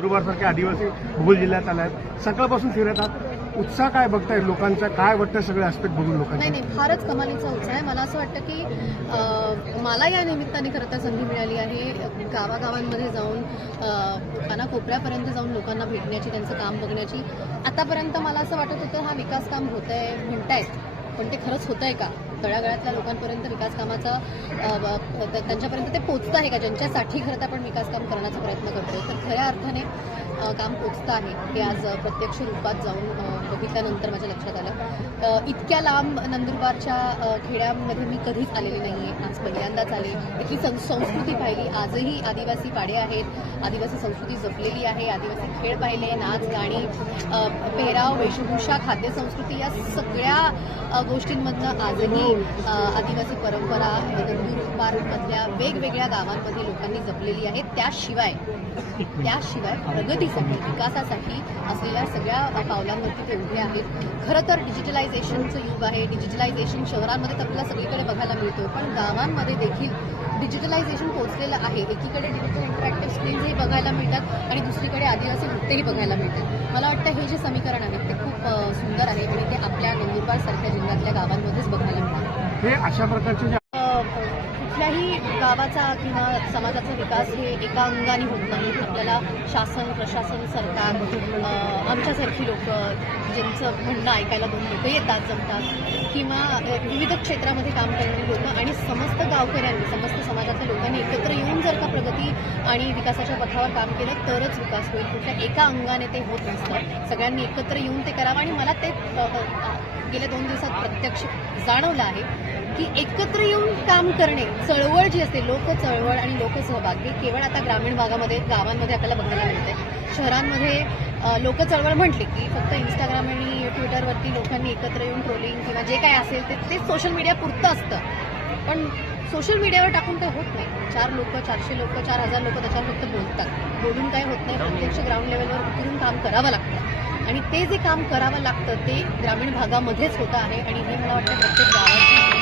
नंदुरबारसारख्या आदिवासी बहुल जिल्ह्यात आल्या आहेत, सकाळपासून फिरत आहात, उत्साह काय बघताय लोकांचा, काय वाटतं सगळे आस्पेक्ट बघून लोकांना? नाही, फारच कमालीचा उत्साह आहे. मला असं वाटतं की मला या निमित्ताने खरं तर संधी मिळाली आहे गावागावांमध्ये जाऊन कानाकोपऱ्यापर्यंत जाऊन लोकांना भेटण्याची, त्यांचं काम बघण्याची. आतापर्यंत मला असं वाटत होतं हा विकास काम होत आहे म्हणतायत, पण ते खरंच होत आहे का? तळागाळातल्या लोकांपर्यंत विकास कामाचा त्यांच्यापर्यंत ते पोचतं आहे का, ज्यांच्यासाठी खरं तर आपण विकास काम करण्याचा प्रयत्न करतोय? तर खऱ्या अर्थाने काम पोचतं आहे हे आज प्रत्यक्ष रूपात जाऊन बघितल्यानंतर माझ्या लक्षात आलं. इतक्या लांब नंदुरबारच्या खेड्यांमध्ये मी कधीच आलेली नाही आहे, आज पहिल्यांदाच आले. इथली संस्कृती पाहिली. आजही आदिवासी पाडे आहेत, आदिवासी संस्कृती जपलेली आहे, आदिवासी खेळ पाहिले, नाच गाणी, पेहराव, वेशभूषा, खाद्यसंस्कृती, या सगळ्या गोष्टींमधनं आजही आदिवासी परंपरा नंदुरबारमधल्या वेगवेगळ्या गावांमध्ये लोकांनी जपलेली आहे. त्याशिवाय प्रगतीसाठी, विकासासाठी असलेल्या सगळ्या पावलांवरती ते उभे आहेत. खरं तर डिजिटलायझेशनचं युग आहे. डिजिटलायझेशन शहरांमध्ये तर आपल्याला सगळीकडे बघायला मिळतो, पण गावांमध्ये देखील डिजिटलायझेशन पोहोचलेलं आहे. एकीकडे डिजिटल इंटरॅक्टिव्ह स्क्रीन्सही बघायला मिळतात आणि दुसरीकडे आदिवासी नृत्यही बघायला मिळतात. मला वाटतं हे जे समीकरण आहे ते खूप सुंदर आहे आणि ते आपल्या नंदुरबारसारख्या जिल्ह्यातल्या गावांमध्येच बघायला मिळतात. हे अशा प्रकारचे कुठल्याही गावाचा किंवा समाजाचा विकास हे एका अंगाने होत नाही. आपल्याला शासन, प्रशासन, सरकार, आमच्यासारखी लोक ज्यांचं म्हणणं ऐकायला दोन लोक येतात, जमतात, किंवा विविध क्षेत्रामध्ये काम करणारी लोक आणि समस्त गावकऱ्यांनी, समस्त समाजातल्या लोकांनी एकत्र येऊन जर का प्रगती आणि विकासाच्या पथावर काम केलं तरच विकास होईल. कुठल्या एका अंगाने ते होत नसतं. सगळ्यांनी एकत्र येऊन ते करावं आणि मला ते गेल्या 2 दिवसात प्रत्यक्ष जाणवलं आहे की एकत्र येऊन काम करणे, चळवळ जी असते, लोक चळवळ आणि लोकसहभाग, हे केवळ आता ग्रामीण भागामध्ये, गावांमध्ये आपल्याला बघायला मिळते. शहरांमध्ये लोक चळवळ म्हटली की फक्त इंस्टाग्राम आणि ट्विटरवरती लोकांनी एकत्र येऊन ट्रोलिंग किंवा जे काय असेल ते सोशल मीडिया पुरतं असतं, पण सोशल मीडियावर टाकून काही होत नाही. 4 लोक, 400 लोक, 4000 लोक त्याच्यावर फक्त बोलतात, बोलून काय होत नाही. प्रत्यक्ष ग्राउंड लेवलवर उतरून काम करावं लागतं आणि ते जे काम करावं लागतं ते ग्रामीण भागामध्येच होतं आहे आणि हे मला वाटतं प्रत्येक गावाची